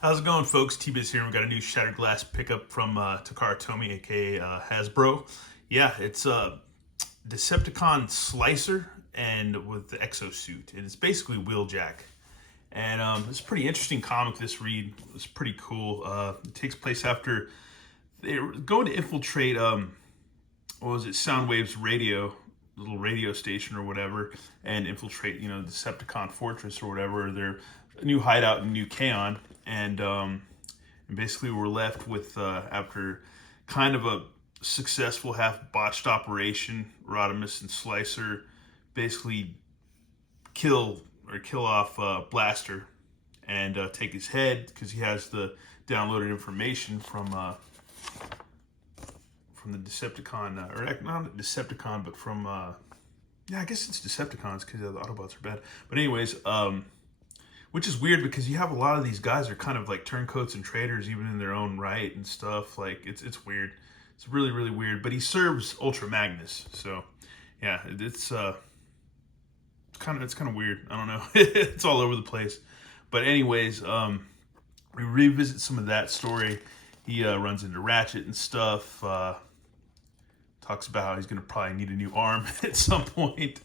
How's it going, folks? T-Biz here. We got a new Shattered Glass pickup from Takara Tomy, aka Hasbro. Yeah, it's a Decepticon Slicer and with the Exo-Suit. And it's basically Wheeljack. And it's a pretty interesting comic, this read. It's pretty cool. It takes place after they're going to infiltrate, what was it, Soundwave's radio, little radio station or whatever, and infiltrate, the Decepticon Fortress or whatever, their new hideout in New Kaon. And basically we're left with, after kind of a successful half botched operation, Rodimus and Slicer basically kill off Blaster and take his head because he has the downloaded information from the Decepticon, or not Decepticon, but from yeah, I guess it's Decepticons because the Autobots are bad. But anyways, which is weird because you have a lot of these guys are kind of like turncoats and traitors even in their own right and stuff. Like it's weird. It's really, really weird. But he serves Ultra Magnus, so yeah, it's kind of weird. I don't know. It's all over the place. But anyways, we revisit some of that story. He runs into Ratchet and stuff. Talks about how he's going to probably need a new arm at some point.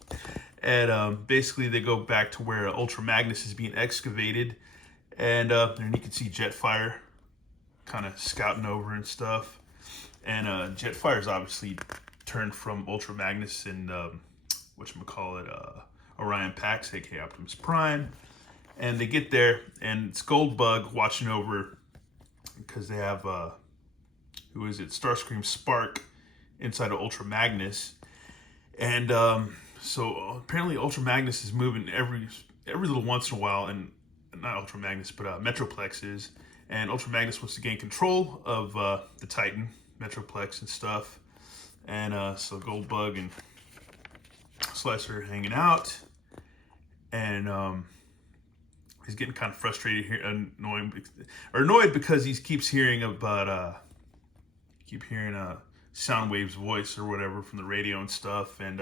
And basically they go back to where Ultra Magnus is being excavated. And you can see Jetfire kind of scouting over and stuff. And Jetfire's obviously turned from Ultra Magnus and Orion Pax, aka Optimus Prime. And they get there, and it's Goldbug watching over because they have who is it? Starscream Spark inside of Ultra Magnus, and so apparently Ultra Magnus is moving every little once in a while, and not Ultra Magnus, but Metroplex is, and Ultra Magnus wants to gain control of the Titan Metroplex and stuff, and so Goldbug and Slicer hanging out, and he's getting kind of frustrated here, annoyed because he keeps hearing about Soundwave's voice or whatever from the radio and stuff, and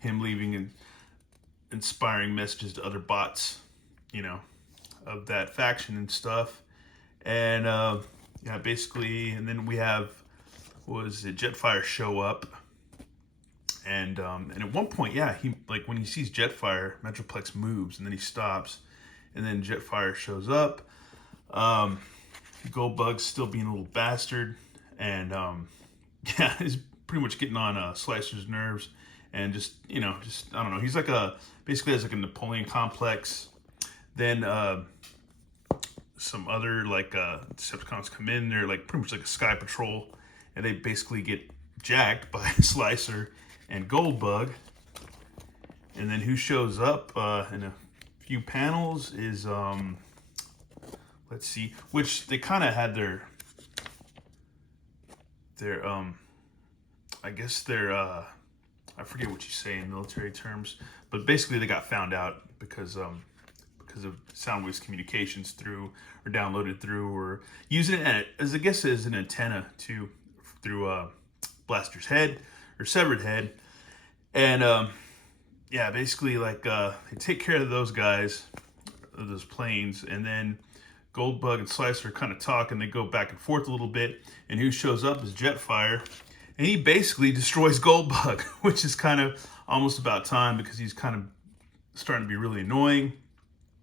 him leaving and inspiring messages to other bots, of that faction and stuff. And yeah, basically, and then we have Jetfire show up, and at one point, yeah, he when he sees Jetfire, Metroplex moves and then he stops, and then Jetfire shows up. Goldbug's still being a little bastard, and yeah, he's pretty much getting on Slicer's nerves, and just I don't know. He's basically has like a Napoleon complex. Then some other Decepticons come in. They're pretty much like a Sky Patrol, and they basically get jacked by Slicer and Goldbug. And then who shows up in a few panels is let's see, which they kind of had their I guess their I forget what you say in military terms, but basically they got found out because of Soundwave's communications through, or downloaded through, or using it as an antenna through Blaster's head or severed head. And yeah, basically they take care of those guys, those planes, and then Goldbug and Slicer kind of talk, and they go back and forth a little bit, and who shows up is Jetfire, and he basically destroys Goldbug, which is kind of almost about time because he's kind of starting to be really annoying.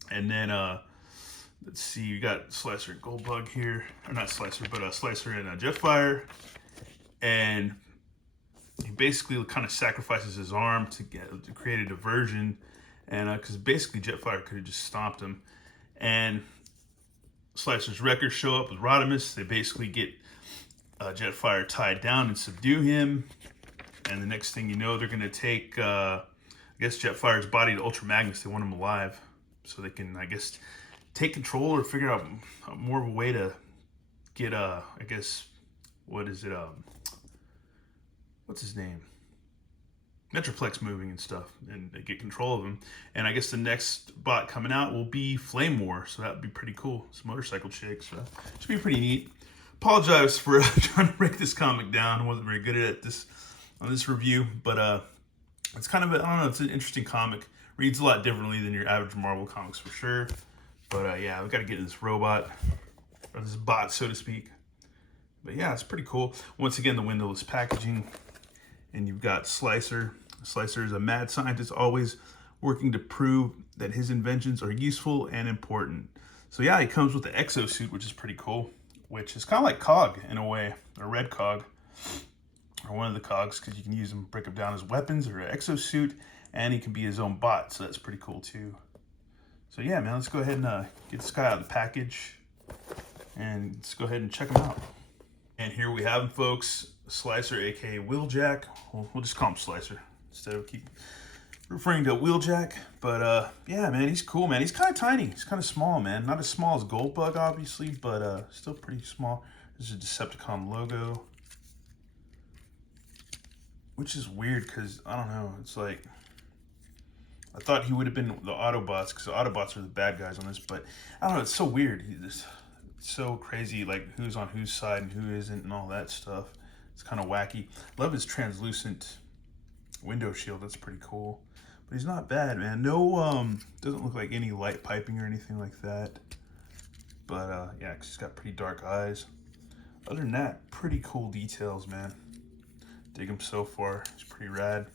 And then let's see, you got Slicer and Goldbug here, or not Slicer, but Slicer and Jetfire, and he basically kind of sacrifices his arm to create a diversion, and because basically Jetfire could have just stomped him, and Slicer's wreckers show up with Rodimus. They basically get Jetfire tied down and subdue him, and the next thing you know, they're going to take I guess Jetfire's body to Ultra Magnus. They want him alive so they can, I guess, take control or figure out more of a way to get I guess, what's his name, Metroplex moving and stuff, and get control of him. And I guess the next bot coming out will be Flame War, so that would be pretty cool. It's a motorcycle chick, so it should be pretty neat. Apologize for trying to break this comic down. I wasn't very good at this on this review, but it's kind of I don't know. It's an interesting comic. Reads a lot differently than your average Marvel comics for sure. But yeah, we got to get this robot. or this bot, so to speak. But yeah, it's pretty cool. Once again, the windowless packaging, and you've got Slicer. Slicer is a mad scientist, always working to prove that his inventions are useful and important. So yeah, he comes with the Exo-Suit, which is pretty cool, which is kind of like Cog in a way, or Red Cog, or one of the Cogs, because you can use them, break them down as weapons or an Exo-Suit, and he can be his own bot, so that's pretty cool too. So yeah, man, let's go ahead and get this guy out of the package, and let's go ahead and check him out. And here we have him, folks. Slicer, aka Wheeljack. We'll just call him Slicer instead of keep referring to Wheeljack. But yeah, man, he's cool, man. He's kind of tiny. He's kind of small, man. Not as small as Goldbug, obviously, but still pretty small. There's a Decepticon logo, which is weird because I don't know. It's like, I thought he would have been the Autobots, because the Autobots are the bad guys on this, but I don't know. It's so weird. It's so crazy, like who's on whose side and who isn't and all that stuff. It's kind of wacky. Love his translucent window shield. That's pretty cool. But he's not bad, man. No, doesn't look like any light piping or anything like that. But yeah, cause he's got pretty dark eyes. Other than that, pretty cool details, man. Dig him so far. He's pretty rad.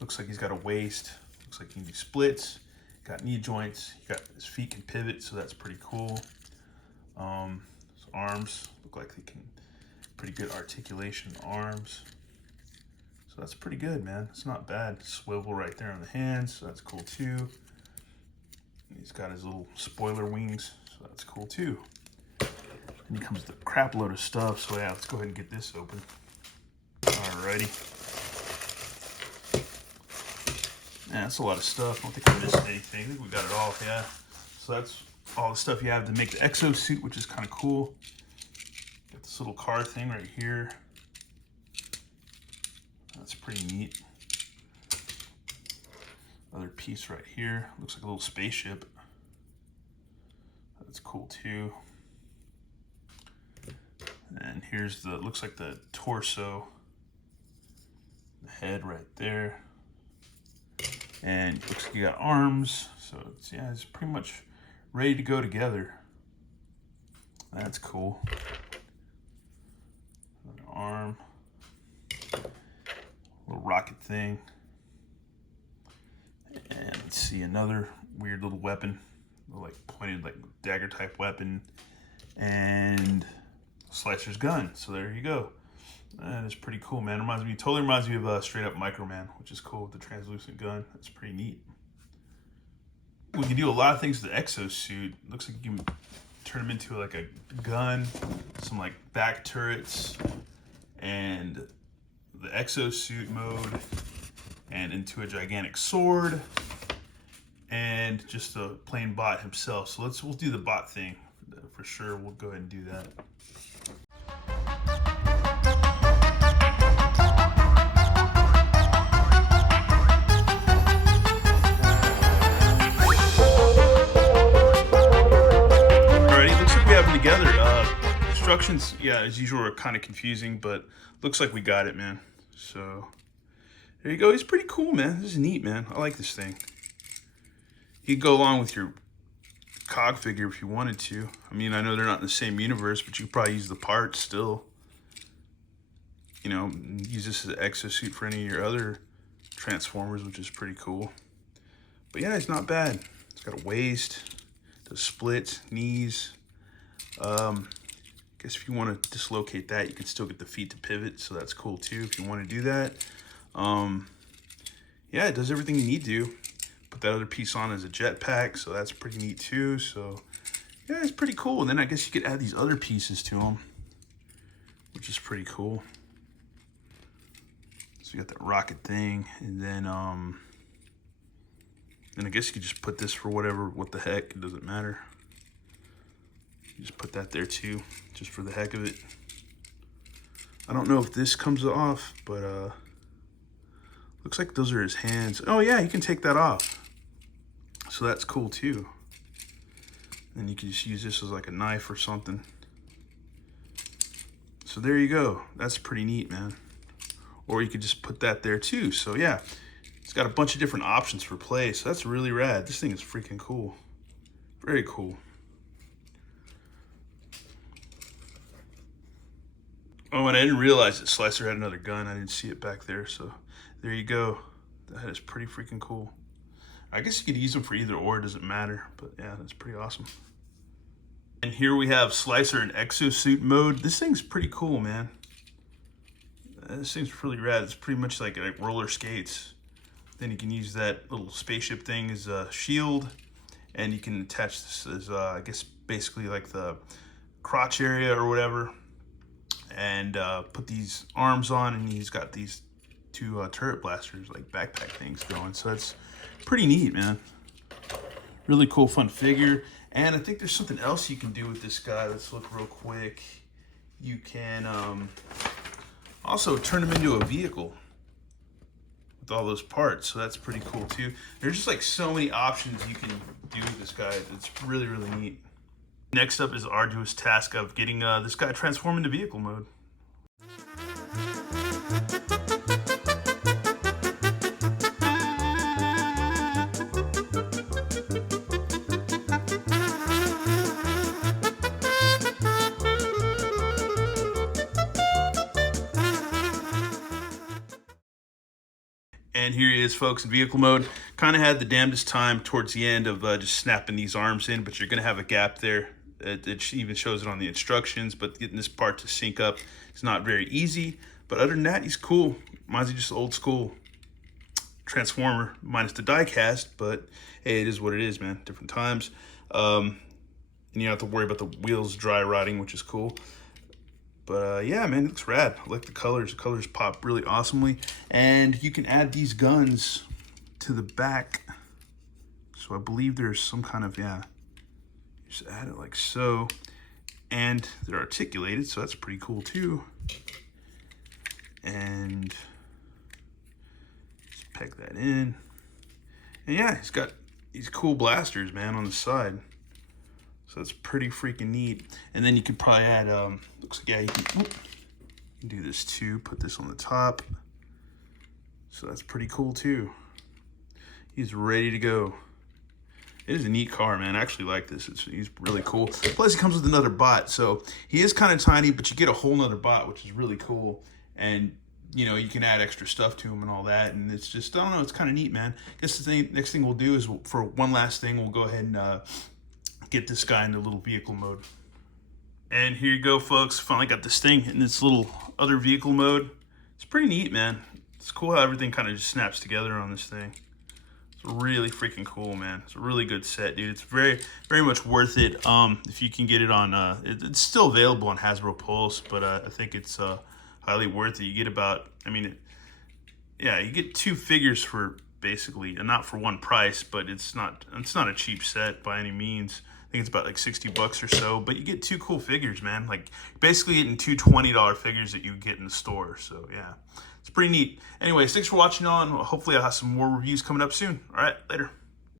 Looks like he's got a waist. Looks like he can do splits. Got knee joints. He got his feet can pivot, so that's pretty cool. His arms look like they can, pretty good articulation arms. So that's pretty good, man. It's not bad. Swivel right there on the hands, so that's cool too. And he's got his little spoiler wings, so that's cool too. And he comes with a crap load of stuff, so yeah, let's go ahead and get this open. Alrighty. Yeah, that's a lot of stuff. I don't think I missed anything. I think we got it all, yeah. So that's all the stuff you have to make the Exo-Suit, which is kind of cool. Got this little car thing right here. That's pretty neat. Other piece right here. Looks like a little spaceship. That's cool too. And here's the, looks like the torso. The head right there. And it looks like you got arms. So it's, yeah, it's pretty much ready to go together. That's cool. Another arm. Little rocket thing. And let's see, another weird little weapon. Like pointed like dagger type weapon. And Slicer's gun. So there you go. That is pretty cool, man. Totally reminds me of straight up Microman, which is cool with the translucent gun. That's pretty neat. We can do a lot of things with the Exo-Suit. Looks like you can turn him into like a gun, some like back turrets, and the Exo-Suit mode, and into a gigantic sword, and just a plain bot himself. So we'll do the bot thing for sure. We'll go ahead and do that. Together. Instructions, yeah, as usual, are kind of confusing, but looks like we got it, man. So there you go. He's pretty cool, man. This is neat, man. I like this thing. He'd go along with your Cog figure if you wanted to. I mean, I know they're not in the same universe, but you could probably use the parts still. You know, use this as an Exo-Suit for any of your other Transformers, which is pretty cool. But yeah, it's not bad. It's got a waist, does splits, knees. Guess if you want to dislocate that, you can still get the feet to pivot, so that's cool too if you want to do that. Yeah, it does everything you need to. Put that other piece on as a jetpack, so that's pretty neat too. So yeah, it's pretty cool. And then I guess you could add these other pieces to them, which is pretty cool. So you got that rocket thing, and then I guess you could just put this for what the heck, it doesn't matter. Just put that there too, just for the heck of it. I don't know if this comes off, but looks like those are his hands. Oh yeah, you can take that off. So that's cool too. And you can just use this as like a knife or something. So there you go. That's pretty neat, man. Or you could just put that there too. So yeah, it's got a bunch of different options for play. So that's really rad. This thing is freaking cool. Very cool. Oh, and I didn't realize that Slicer had another gun. I didn't see it back there, so there you go. That is pretty freaking cool. I guess you could use them for either or, it doesn't matter, but yeah, that's pretty awesome. And here we have Slicer in Exo-Suit mode. This thing's pretty cool, man. This thing's really rad. It's pretty much like roller skates. Then you can use that little spaceship thing as a shield, and you can attach this as, I guess, basically like the crotch area or whatever, and put these arms on, and he's got these two turret blasters, like backpack things going. So that's pretty neat, man. Really cool, fun figure. And I think there's something else you can do with this guy. Let's look real quick. You can also turn him into a vehicle with all those parts, so that's pretty cool too. There's just like so many options you can do with this guy. It's really, really neat. Next up is the arduous task of getting this guy transformed into vehicle mode. And here he is, folks, in vehicle mode. Kind of had the damnedest time towards the end of just snapping these arms in, but you're going to have a gap there. It even shows it on the instructions, but getting this part to sync up is not very easy. But other than that, he's cool. Reminds me just old school Transformer, minus the die cast, but hey, it is what it is, man. Different times. And you don't have to worry about the wheels dry rotting, which is cool. But yeah, man, it looks rad. I like the colors. The colors pop really awesomely. And you can add these guns to the back. So I believe there's some kind of, yeah, just add it like so. And they're articulated, so that's pretty cool too. And just peg that in. And yeah, he's got these cool blasters, man, on the side. So it's pretty freaking neat. And then you could probably add, looks like, yeah, you can do this too. Put this on the top. So that's pretty cool too. He's ready to go. It is a neat car, man. I actually like this. He's really cool. Plus, he comes with another bot. So he is kind of tiny, but you get a whole nother bot, which is really cool. And, you know, you can add extra stuff to him and all that. And it's just, I don't know, it's kind of neat, man. I guess the next thing we'll do is, for one last thing, we'll go ahead and get this guy into little vehicle mode. And here you go, folks. Finally got this thing in this little other vehicle mode. It's pretty neat, man. It's cool how everything kind of just snaps together on this thing. It's really freaking cool, man. It's a really good set, dude. It's very, very much worth it. If you can get it on, it's still available on Hasbro Pulse, but I think it's highly worth it. You get about, I mean, yeah, you get two figures for basically, and not for one price, but it's not a cheap set by any means. I think it's about like 60 bucks or so, but you get two cool figures, man. Like basically getting two $20 figures that you get in the store. So yeah, it's pretty neat. Anyways, thanks for watching on. Hopefully I'll have some more reviews coming up soon. All right, later.